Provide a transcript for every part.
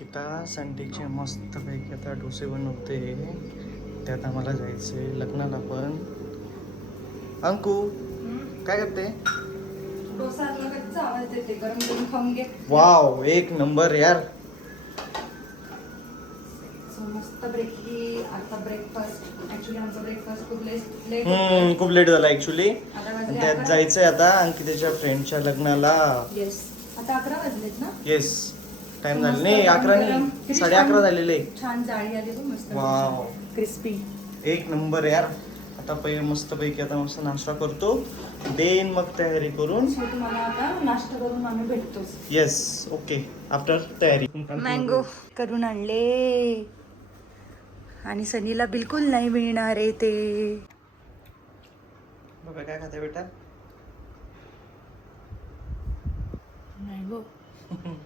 अंकिता संडेचे मस्तपैकी आता डोसे बनवते. त्यात आम्हाला जायचंय लग्नाला पण. अंकू काय करते? डोसा लगेच आवाज देते. गरम गरम खाऊन घे. वाव एक नंबर यार. सो मस्त ब्रेकली आता ब्रेकफास्ट. ऍक्च्युली आमचा ब्रेकफास्ट खूप लेट झाला ऍक्च्युली. आता वाजले त्यात 11. जायचंय आता अंकिताच्या फ्रेंडच्या लग्नाला. येस आता 11 वाजलेत ना. येस टाइम झाले नाही 11 नाही 11:30 झालेले. छान जाळी आली बघ मस्त. वाव क्रिस्पी एक नंबर यार. आता पहिले मस्तपैकी आता मस्त नाश्ता करतो देन मग तयारी करून. सो तुम्हाला आता नाश्ता करून आम्ही भेटतोच. येस ओके आफ्टर तयारी. मँगो करून आणले आणि सनीला बिलकुल नाही मिळणार आहे ते. बाबा काय खाते बेटा? मँगो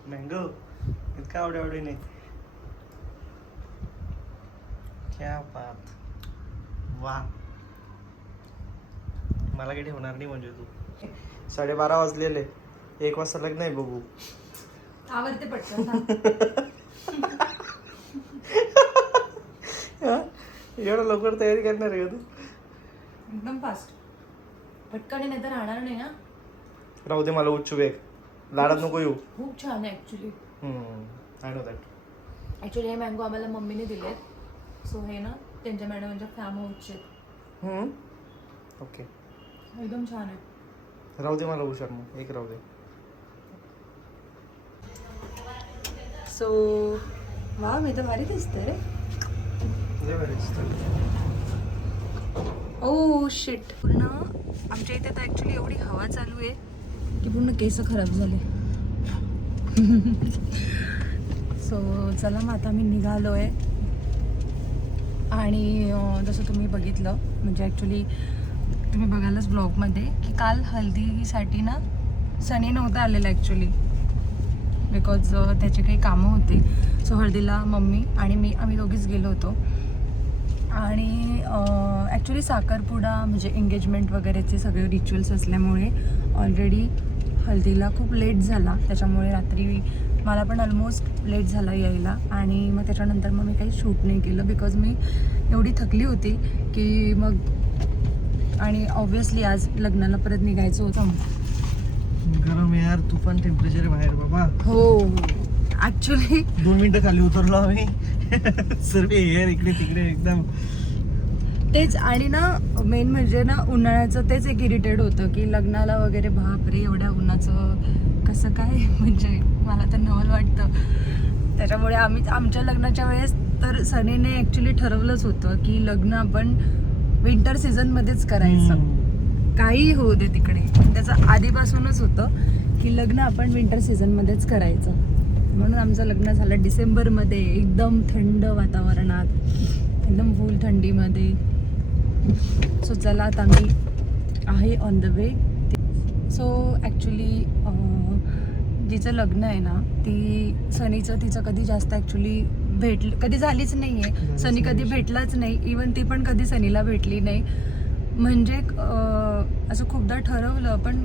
मँगो इतका आवडी नाही. क्या बात. वा मला काही ठेवणार नाही म्हणजे तू. 12:30 वाजलेले. 1 वाजता लग्न आहे बघू. आवडते पटकन. एवढं लवकर तयारी करणार आहे का तू? एकदम फास्ट पटकन नाही तर राहणार नाही ना. राहू दे मला उच्च वेग. लाडात नको येऊ. खूप छान आहे actually. I know that. Actually हे मँगो आम्हाला मम्मीने दिलेत. सो हे ना त्यांच्या मॅडमांच्या फॅम हाऊसचे. ओके एकदम छान आहे. राहू दे मला हुशार मग एक राहू दे. सो वा मी तर भारी दिसते रे. Oh shit. पूर्ण आमच्या इथे तर ऍक्च्युली एवढी हवा चालू आहे की पूर्ण केस खराब झाले. सो चला मग आता मी निघालो आहे. आणि जसं तुम्ही बघितलं म्हणजे ॲक्च्युली तुम्ही बघालच ब्लॉगमध्ये की काल हल्दीसाठी ना सनी नव्हता आलेला ॲक्च्युली बिकॉज त्याचे काही कामं होते. सो हळदीला मम्मी आणि मी आम्ही दोघीच गेलो होतो. आणि ॲक्च्युली साखरपुडा म्हणजे एंगेजमेंट वगैरेचे सगळे रिच्युअल्स असल्यामुळे ऑलरेडी हल्दीला खूप लेट झाला. त्याच्यामुळे रात्री मला पण ऑलमोस्ट लेट झाला यायला. आणि मग त्याच्यानंतर मग मी काही शूट नाही केलं बिकॉज मी एवढी थकली होती की मग. आणि ऑब्व्हियसली आज लग्नाला परत निघायचं होतं. गरम यार तू पण टेम्परेचर बाहेर बाबा. हो ॲक्च्युली 2 मिनिटं खाली उतरलो आम्ही. सर्व एअर इकडे तिकडे एकदम तेच. आणि ना मेन म्हणजे ना उन्हाळ्याचं तेच एक इरिटेड होतं की लग्नाला वगैरे बापरे एवढ्या उन्हाचं कसं काय म्हणजे मला तर नवल वाटतं. त्याच्यामुळे आम्ही आमच्या लग्नाच्या वेळेस तर सनीने ॲक्च्युली ठरवलंच होतं की लग्न आपण विंटर सीझनमध्येच करायचं. काही होऊ दे तिकडे. त्याचं आधीपासूनच होतं की लग्न आपण विंटर सीझनमध्येच करायचं. म्हणून आमचं लग्न झालं डिसेंबरमध्ये एकदम थंड वातावरणात एकदम फुल थंडीमध्ये. सो चला आता मी आहे on the way. So actually जिचं लग्न आहे ना ती सनीचं तिचं कधी जास्त ॲक्च्युली कधी झालीच नाही आहे. सनी कधी भेटलाच नाही. इवन ती पण कधी सनीला भेटली नाही. म्हणजे असं खूपदा ठरवलं पण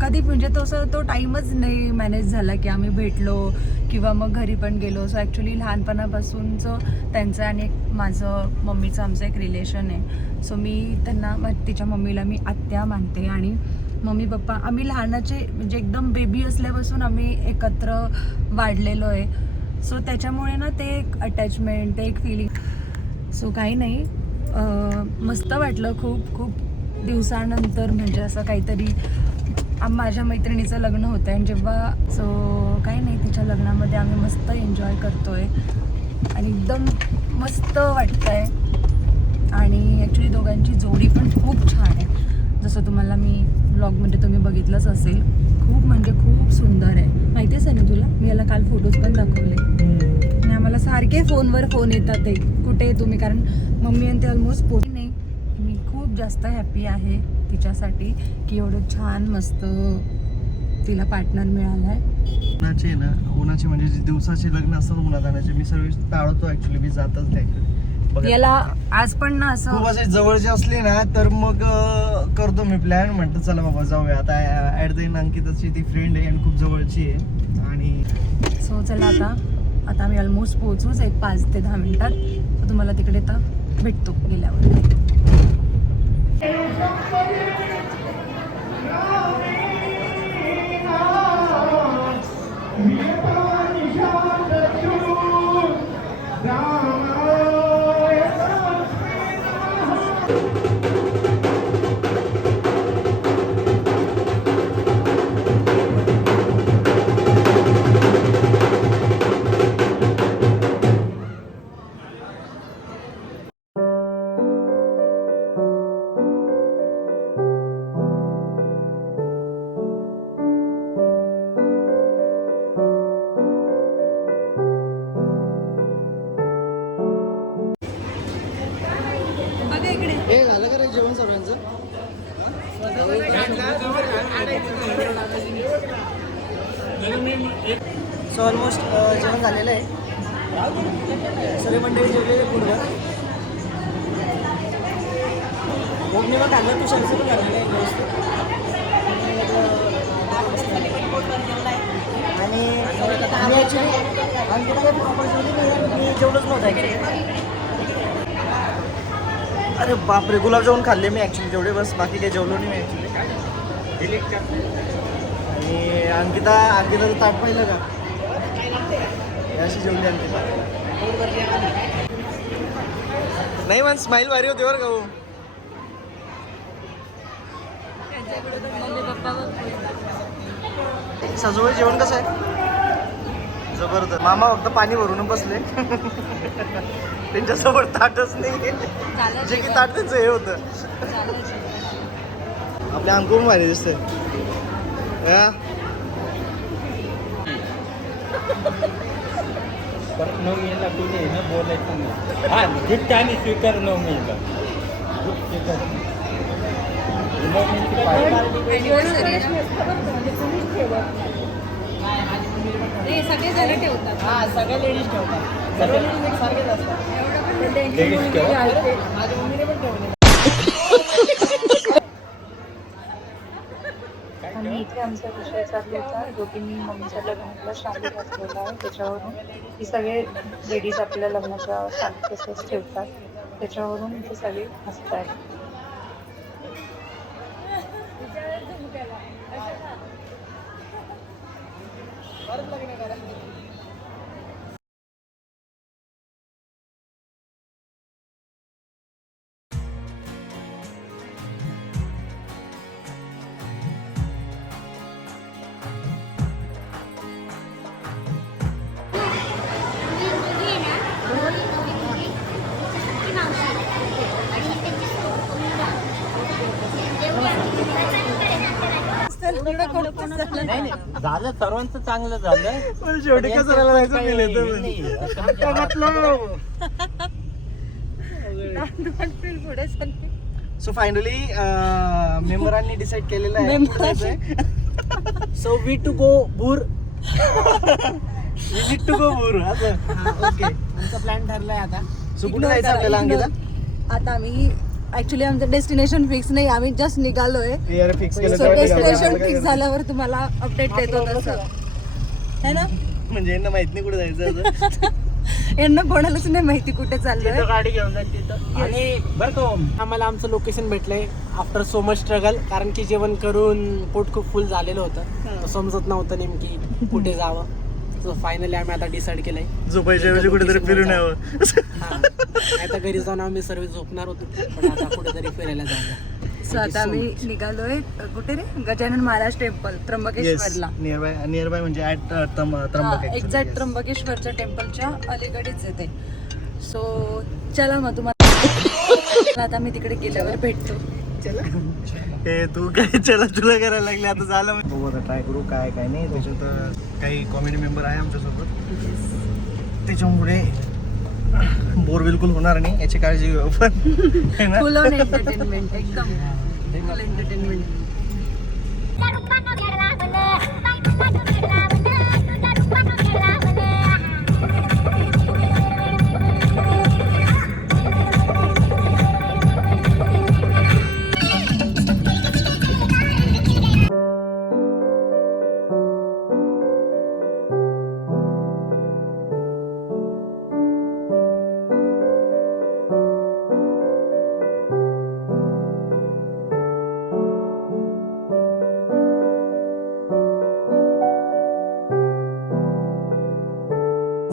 कधी म्हणजे तो टाईमच नाही मॅनेज झाला की आम्ही भेटलो किंवा मग घरी पण गेलो. सो ॲक्च्युली लहानपणापासूनचं त्यांचं आणि माझं मम्मीचं आमचं एक रिलेशन आहे. सो मी त्यांना तिच्या मम्मीला मी आत्या मानते आणि मम्मी पप्पा आम्ही लहानाचे म्हणजे एकदम बेबी असल्यापासून आम्ही एकत्र वाढलेलो आहे. सो त्याच्यामुळे ना ते एक अटॅचमेंट ते एक फिलिंग. सो काही नाही मस्त वाटलं खूप खूप दिवसानंतर म्हणजे असं काहीतरी. माझ्या मैत्रिणीचं लग्न होतं आणि जेव्हा सो काही नाही तिच्या लग्नामध्ये आम्ही मस्त एन्जॉय करतोय आणि एकदम मस्त वाटतं आहे. आणि ॲक्च्युली दोघांची जोडी पण खूप छान आहे. जसं तुम्हाला मी ब्लॉगमध्ये तुम्ही बघितलंच असेल. खूप म्हणजे खूप सुंदर आहे. माहिती आहे सनी तुला मी याला काल फोटोज पण दाखवले आणि आम्हाला सारखे फोनवर फोन येतात ते कुठे आहे तुम्ही. कारण मम्मी आणि ते ऑलमोस्ट पोटी नाही. मी खूप जास्त हॅपी आहे तिच्यासाठी की एवढं छान मस्त तिला पार्टनर मिळाला आहे. उन्हाचे म्हणजे जे दिवसाचे लग्न असतात उन्हात जाण्याचे मी सर्व टाळतो ऍक्च्युली. मी जातच नाही. याला आज पण ना असं खूप असे जवळचे असले ना तर मग करतो मी प्लॅन. म्हणतो चला बाबा जाऊया. आता ऍट द एंड अंकिताची ती फ्रेंड आहे आणि खूप जवळची आहे. आणि सो चला आता आता आम्ही ऑलमोस्ट पोहोचूच एक 5 ते 10 मिनिटात. तर तुम्हाला तिकडे तर भेटतो गेल्यावर. बघा इकडे. हे झालं का रे जेवण सर्वांचं? सो ऑलमोस्ट जेवण झालेलं आहे. सगळे मंडळी जेवलेले पूर्ण. भोगणी मग खाल्लं, तुषारचं पण झालेलं आहे व्यवस्थित. आणि मी ॲक्च्युली मी जेवढंच नव्हतं ॲक्च्युली. अरे बापरे, गुलाबजामुन खाल्ले मी ॲक्च्युली तेवढे, बस बाकी काही जेवलो नाही मी ॲक्च्युली. आणि अंकिताचं ताट पाहिलं का? अशी जेवली अंकिता. नाही पण स्माईल भारी होती बरं का हो. सासूबाई जेवण कसं आहे? जबरदस्त. मामा फक्त पाणी भरून बसले. त्यांच्यासमोर ताटच नाही, जे की ताट त्यांचं हे होतं. आपल्या अंकुर भारी दिसतंय. नवमीला कुठे ना बोलायचं नाही. हा गिफ्ट आणि स्वीकार नवमीला. सगळे जण ठेवतात. हा, सगळ्या लेडीज ठेवतात. सर्व लेडीज सारखेच असतात. माझ्या मम्मीने पण ठेवले. आणि इथे आमचा विषय चालू होता, जो की मी मम्मीच्या लग्नातला शाली घातलेला आहे त्याच्यावरून. ही सगळे लेडीज आपल्या लग्नाच्या शाली तसंच ठेवतात, त्याच्यावरून इथे सगळे हसत आहेत. नाही झालं, सर्वांचं चांगलं झालं. पण शेवटी कसं जायचं फील येतं. सो फायनली मेंबरांनी डिसाईड केलेलं आहे. सो वी टू गो बुर. We need to go बुर. ओके, आमचा प्लॅन ठरलाय आता. सो कुठे जायचं आपल्याला अंकिता? आता आम्ही ऍक्च्युली आमचं डेस्टिनेशन फिक्स नाही, आम्ही जस्ट निघालोय. यार फिक्स केलं सो तर डेस्टिनेशन फिक्स झाल्यावर तुम्हाला अपडेट देतो तसं है ना. म्हणजे यांना माहित नाही कुठे जायचं आता. यांना कोणालाच नाही माहिती कुठे चाललोय. गाडी घेऊन जाईल तिथं. आणि बरं का आम्हाला आमचं लोकेशन भेटलंय आफ्टर सो मच स्ट्रगल. कारण की जेवण करून पोट खूप फुल झालेलं होतं, समजत नव्हतं नेमकी कुठे जावं. सो फायनली आम्ही आता डिसाईड केलंय झोपायच्या ऐवजी कुठेतरी फिरून यावं. आता घरी जाऊन आम्ही सर्व झोपणार होतो, पण आता कुठेतरी फिरायला जाऊया. सो आता आम्ही निघालोय कुठे रे, गजानन महाराज टेम्पल त्र्यंबकेश्वरला. नियर बाय म्हणजे ऍट त्र्यंबकेश्वर. एक्झॅक्ट त्र्यंबकेश्वरच्या टेम्पलच्या अलीकडेच येते. सो चला मग तुम्हाला आता मी तिकडे गेल्यावर भेटतो. हे तू काय चला तुला करायला लागले आता झालं. बघू आता ट्राय करू काय काय नाही. त्याच्यात काही कॉमेडी मेंबर आहे आमच्यासोबत, त्याच्यामुळे बोर बिलकुल होणार नाही याची काळजी घेऊ आपण. फुल ऑन एंटरटेनमेंट, एकदम फुल एंटरटेनमेंट.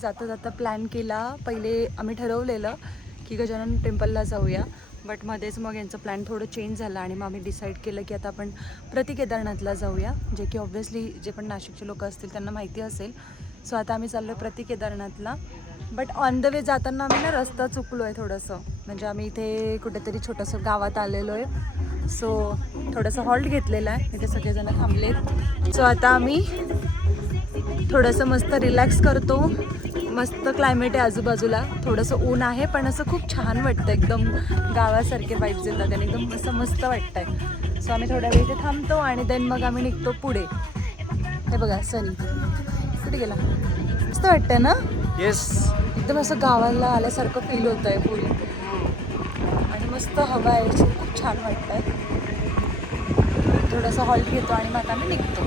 जाता जाता प्लॅन केला. पहिले आम्ही ठरवलेलं की गजानन टेम्पलला जाऊया, बट मध्येच मग यांचं प्लॅन थोडं चेंज झालं आणि मग आम्ही डिसाईड केलं की आता आपण प्रति केदारनाथला जाऊया, जे की ऑब्व्हियसली जे पण नाशिकचे लोक असतील त्यांना माहिती असेल. सो आता आम्ही चाललो प्रति केदारनाथला. बट ऑन द वे जाताना आम्ही ना रस्ता चुकलो आहे थोडंसं. म्हणजे आम्ही इथे कुठेतरी छोटंसं गावात आलेलो आहे. सो थोडंसं हॉल्ट घेतलेलं आहे, इथे सगळेजण थांबलेत. सो आता आम्ही थोडंसं मस्त रिलॅक्स करतो. मस्त क्लायमेट आहे आजूबाजूला, थोडंसं ऊन आहे पण असं खूप छान वाटतं, एकदम गावासारखे वाईब्स येतात आणि एकदम असं मस्त वाटतं आहे. सो आम्ही थोड्या वेळ इथे थांबतो आणि देन मग आम्ही निघतो पुढे. हे बघा सनी कुठे गेला, मस्त वाटतंय ना. येस, एकदम असं गावाला आल्यासारखं फील होत आहे पुढे आणि मस्त हवा आहे, खूप छान वाटतं आहे. थोडंसं हॉल्ट घेतो आणि मग आता आम्ही निघतो.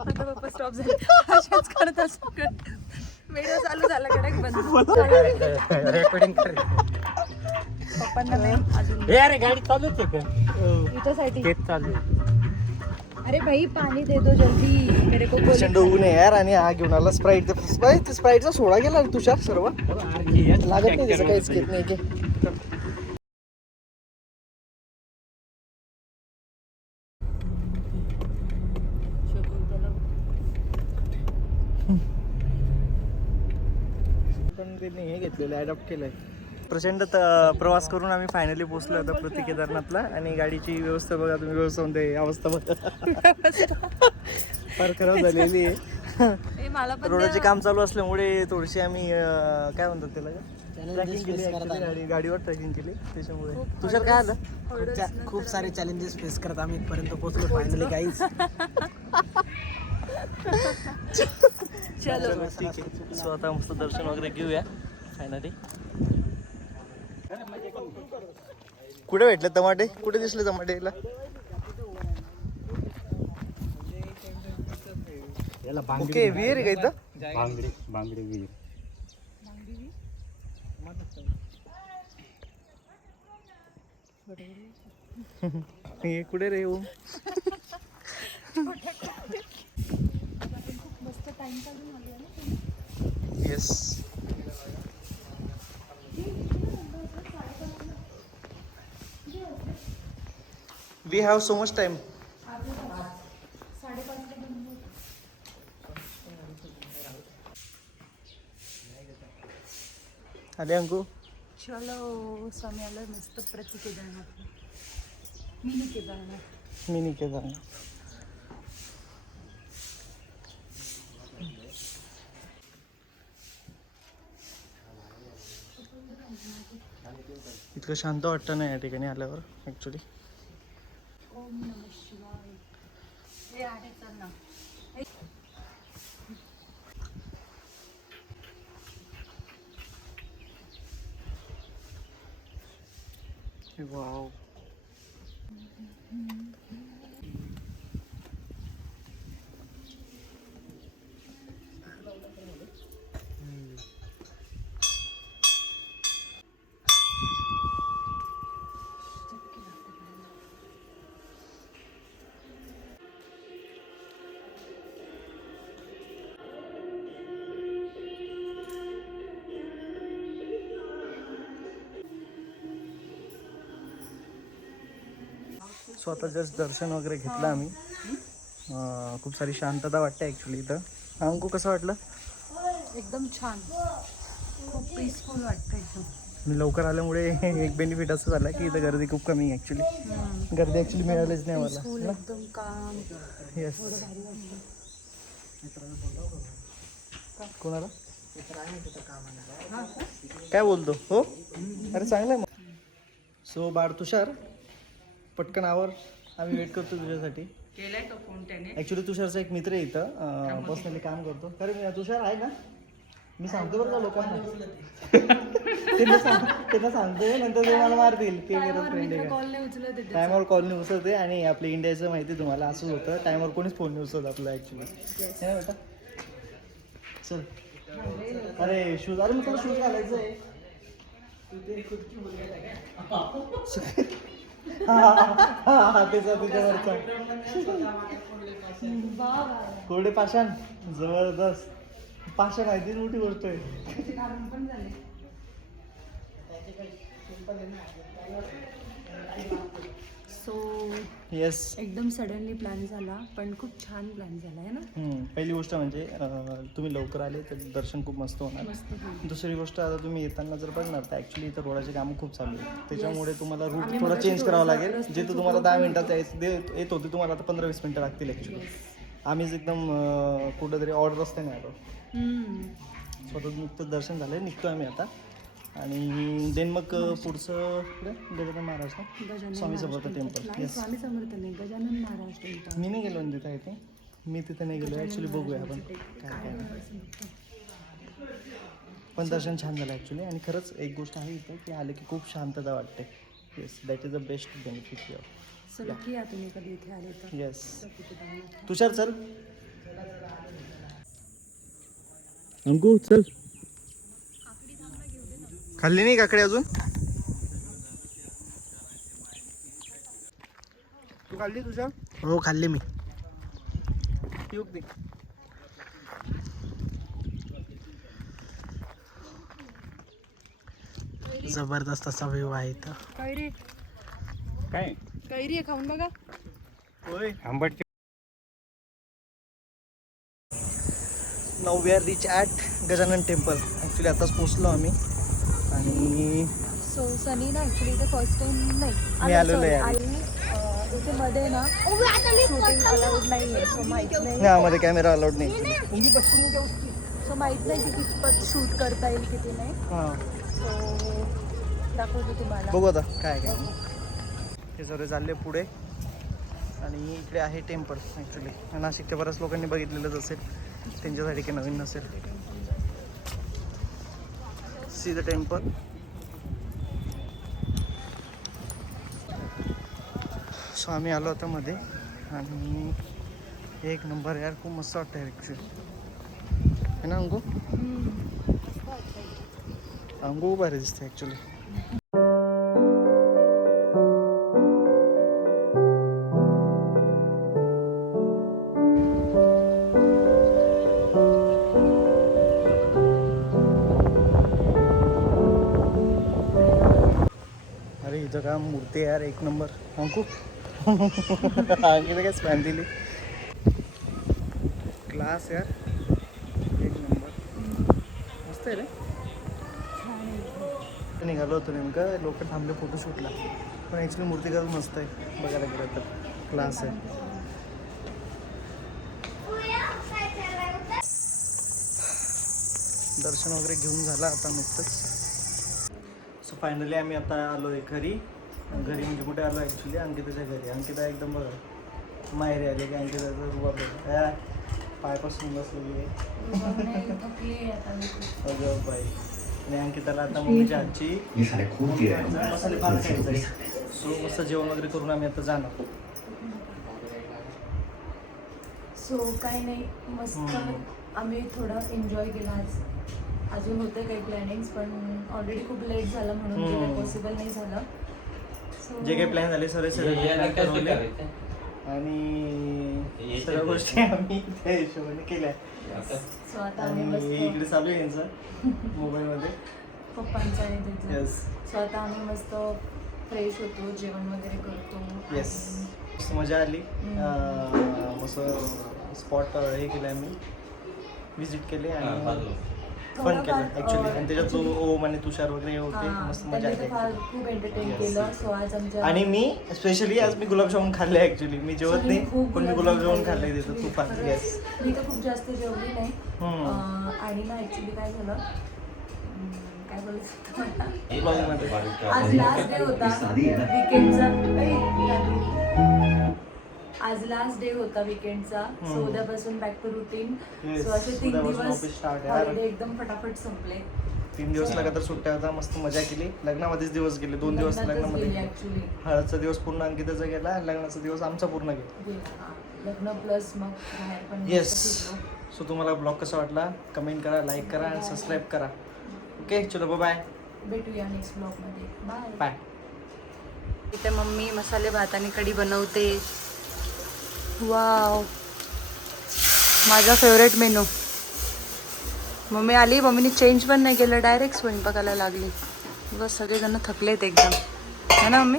आता पप्पा स्टॉप झाले, अशाच करत असं व्हिडिओ चालू झाला कडक बंद. रेकॉर्डिंग कर. पप्पांना नाही अजून अरे गाडी चालूच आहे का? इथंसाठी. तेच चालू आहे. अरे भाई पाणी दे दो जल्दी, मेरे को प्रचंड ऊन आहे यार. आणि हा घेऊन आला स्प्राईट. स्प्राईटचा सोडा गेला रे तुषार सर्व. लागत नाही त्याचं, काहीच घेत नाही की. पण त्यांनी हे घेतलेलं, ॲडॉप्ट केलंय. प्रचंड प्रवास करून आम्ही फायनली पोहोचलो आता प्रति केदारनाथला. आणि गाडीची व्यवस्था बघा तुम्ही, व्यवस्था म्हणते अवस्था बघा फार खराब झालेली आहे. मला पण रोडाचे काम चालू असल्यामुळे थोडीशी आम्ही काय म्हणतात त्याला, ट्रॅकिंग केली actually. गाडीवर ट्रॅकिंग केली त्याच्यामुळे. तुषार काय आलं, खूप सारे चॅलेंजेस फेस करत आम्ही इथपर्यंत पोहोचलो फायनली गाईज. चलो ठीक आहे. सो आता मस्त दर्शन वगैरे घेऊया फायनली. कुठे भेटले टमाटे, कुठे दिसले टमाटेला. ओके, विहीर आहे का इथं. बांगडी विहीर. हे कुठे रे येऊ. Yes, we have so much time. आले अंकु. चलो स्वामी आलं मस्त प्रति केदारनाथ, मिनी केदारनाथ. मिनी केदारनाथ. इतकं शांत वाटतं ना या ठिकाणी आल्यावर ॲक्च्युली. ओम नमः शिवाय. हे आहे चल ना. वाव. सो आता जस्ट दर्शन वगैरे घेतलं आम्ही. खूप सारी शांतता वाटते ॲक्च्युली इथं. अंकु कसं वाटलं. एकदम छान, खूप पीसफुल वाटतं एकदम. मी लवकर आल्यामुळे एक बेनिफिट असं झालं की इथं गर्दी खूप कमी आहे ॲक्च्युली. गर्दी ॲक्च्युली मिळालीच नाही पीसफुल मला. एकदम काम. येस. कोणाला काय बोलतो हो. अरे चांगलं आहे मग. सो बाळ तुषार पटकन आवर, आम्ही वेट करतो तुझ्यासाठी. केलाय का फोन त्याने. ॲक्च्युली तुषारचा एक मित्र आहे इथं, पर्सनली काम करतो. अरे तुषार आहे ना, मी सांगतो बरं का लोकांना. त्यांना सांगतोय, नंतर ते मला मारतील की मेरा फ्रेंड आहे. कॉल नाही उचलत आहे. टायमावर कॉल नाही उचलते. आणि आपल्या इंडियाचं माहिती तुम्हाला असंच होतं, टायमावर कोणीच फोन नाही उचलत आपलं ॲक्च्युली. है ना बेटा. चल. अरे शूज, अरे मग तुला शूज घालायचं आहे. त्याच्यावरचा कोरडे पाषाण जबरदस्त पाषाण आहे ती मोठी गोष्ट आहे. So yes. एकदम सडनली प्लॅन झाला पण खूप छान प्लॅन झाला आहे ना. पहिली गोष्ट म्हणजे तुम्ही लवकर आले तर दर्शन खूप मस्त होणार. मस्त झालं. दुसरी गोष्ट आता तुम्ही येताना जर बघणार तर ॲक्च्युली इथं रोडाचे कामं खूप चालू आहेत त्याच्यामुळे तुम्हाला रूट आम्ही थोडा मगाशी चेंज करावा थोडंसं लागेल. रस्त्याचं जिथं तुम्हाला थोडं 10 मिनिटात येत होते तुम्हाला आता 15-20 मिनिटं लागतील ॲक्च्युली. आम्हीच एकदम कुठंतरी ऑर्डर रस्त्याने आलो. स्वतः नुकतं दर्शन झालं निघतो आम्ही आता. आणि देन मग पुढचं पुढे गजानन महाराज ना गजानन स्वामी समर्थ महाराज टेम्पल. नाही, येस. स्वामी समर्थ नाही, गजानन महाराज टेम्पल. मी नाही गेलो ना तिथं आहे ते. मी तिथे नाही गेलो ॲक्च्युली. बघूया आपण काय काय नाही. पण दर्शन छान झालं ॲक्च्युली. आणि खरंच एक गोष्ट आहे इथं की आले की खूप शांतता वाटते. Yes that is the best benefit here. So नक्की या तुम्ही कधी इथे आले तर. येस. तुषार चल. अंकू चल. खाल्ली नाही काकडे अजून. तू खाल्ली तुषार. हो खाल्ली मी. येऊ दे. जबरदस्त असा व्ह्यू आहे इथं. कैरी काय कैरी आहे, खाऊन बघा. होय. आंबट. Now we are reach at Gajanan temple. Actually आताच पोचलो आम्ही. आणि सो सनी ना ॲक्च्युली इथे फर्स्ट टाइम नाही मी आलेलो आहे. आणि इथे मध्ये ना शूटिंग अलाउड नाही आहे. सो माहीत नाही. यामध्ये कॅमेरा अलाउड नाही. सो माहीत नाही की कितपत शूट करता येईल किती नाही. हां सो दाखवतो तुम्हाला. बघू आता काय काय नाही. हे सर्व चालले पुढे. आणि इकडे आहे टेम्पल. ॲक्च्युली नाशिकच्या बऱ्याच लोकांनी बघितलेलंच असेल, त्यांच्यासाठी काही नवीन नसेल. See the temple. सो आम्ही आलो होतो मध्ये. आणि एक नंबर यार खूप मस्त वाटतं ॲक्च्युली है ना अंगू. अंगू भारी दिसते ॲक्च्युली. अरे इथं का मूर्ती यार एक नंबर. अंकू अंकीला काय स्पॅन दिली. क्लास यार एक नंबर. मस्त आहे रे. निघालो होतो नेमकं. लोक थांबले फोटोशूटला. पण ॲक्च्युली मूर्ती खरंच मस्त आहे बघायला गेलं तर. क्लास आहे. दर्शन वगैरे घेऊन झालं आता नुकतंच. सो फायनली आम्ही आता आलो आहे घरी. घरी म्हणजे कुठे आलो ॲक्च्युली अंकिताच्या घरी. अंकिता एकदम बघा माहेरी आले की अंकिताचं रुबाब आहे. पायपासून बसलेली आहे अगं बाई. आणि अंकिताला आता मम्मीच्या हातची मसाले भात खायचं आहे. सो मस्त जेवण वगैरे करून आम्ही आता जाणार. सो काही नाही, मस्त आम्ही थोडं एन्जॉय केला आज. अजून होते काही प्लॅनिंग्स पण ऑलरेडी खूप लेट झालं म्हणून ते काही पॉसिबल नाही झालं. So, जे काही प्लॅन झाले सर्व ठरवले. आणि सर्व गोष्टी आम्ही त्या हिशोबाने केल्या. so आता आम्ही आणि मस्त इकडे चालू आहे यांचं मोबाईलमध्ये. पप्पांचा आहे त्याचं. येस. सो आता आम्ही मस्त फ्रेश होतो, जेवण वगैरे करतो. येस. मस्त मजा आली. मस्त स्पॉट हे केले आम्ही, विजिट केले आणि फन केलं ॲक्च्युली. आणि त्याच्यात जो ओम आणि तुषार वगैरे होते मस्त मजा त्यांनी तर फार आली. खूप एंटरटेन केलं. सो आज आमच्या आणि मी स्पेशली आज मी गुलाबजामुन खाल्ले ॲक्च्युली. मी जेवत नाही पण मी गुलाबजामुन खाल्ले तिथं तुपात. येस. मी तर खूप जास्त जेवली नाही. आणि ना ॲक्च्युली काय झालं, काय बोलायचं आज लास्ट डे होता विकेंडचा. आज लास्ट डे होता विकेंडचा. सो उद्यापासून back to routine. Yes. So असे 3 उद्यापासून दिवस office start यार. हॉलिडे एकदम फटाफट संपले. 3 दिवस लगातार सुट्ट्या होता. मस्त मजा केली. लग्नामध्येच दिवस गेले. 2 दिवस लग्नामध्ये. ऍक्च्युली हळदचा दिवस पूर्ण अंकिताचा गेला आणि लग्नाचा दिवस आमचा पूर्ण गेला. लग्न प्लस मग बाहेर पण येस. फिरलो. सो तुम्हाला ब्लॉग कसा वाटला कमेंट करा, लाईक करा आणि सबस्क्राईब करा. ओके चलो बाय भेटूया नेक्स्ट ब्लॉग मध्ये. Bye bye. इथे मम्मी मसाले भात आणि कढी बनवते. वाव, माझा फेवरेट मेनू. मम्मी आली, मम्मीने चेंज पण नाही केलं, डायरेक्ट स्वयंपाकाला लागली. बस सगळेजण थकलेत एकदम, है ना मम्मी?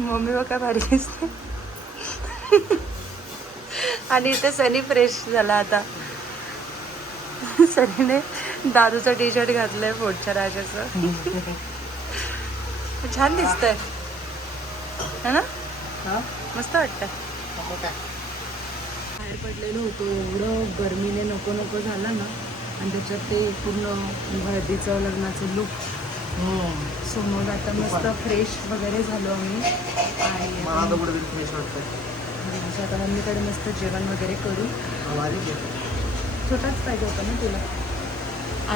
मम्मी बघ काय भारी दिसते. आणि इथे सनी फ्रेश झाला आता. सनीने दादूचा टी शर्ट घातलंय पोटच्या राजाचं. छान दिसतंय, है ना? मस्त वाटतंय. बाहेर पडलेलो होतो, एवढं गरमीने नको नको झालं ना. आणि त्याच्यात ते पूर्ण हळदीचं लग्नाचं लुक. सो मग आता मस्त फ्रेश वगैरे झालो आम्ही. आणि आता मम्मीकडे मस्त जेवण वगैरे करू. छोटाच पाहिजे होता ना तुला.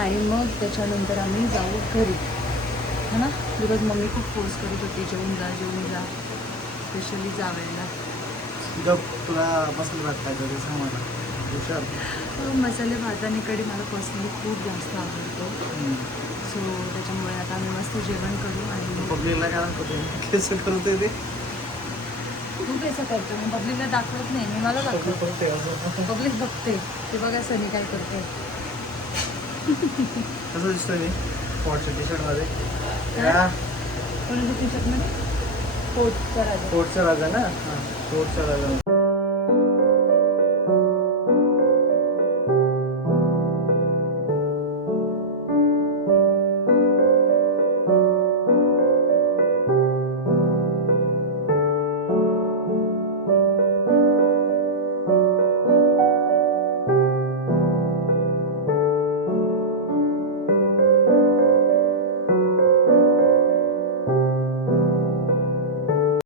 आणि मग त्याच्यानंतर आम्ही जाऊ घरी, है ना? बिकॉज मम्मी खूप फोर्स करत होती, जेवून जा जेवून जा, स्पेशली जावेळेला. तुला मसाले भात काय तरी सांग मला हुशार. मसाले भात आणि कढी मला पर्सनली खूप जास्त आवडतो. सो त्याच्यामुळे आता आम्ही मस्त जेवण करू. आणि पब्लिकला काय दाखवते, कसं करते ते तू कसं करतो? मी पब्लिकला दाखवत नाही, मी मला दाखवतो. पब्लिक बघते ते, बघा सनी काय करते. कसं दिसतोय मी स्पॉटच्या टी शर्टमध्ये? कोणाच्या टी शर्टमध्ये? कोटचा राजा. कोटचा राजा ना. हां, कोटचा राजा.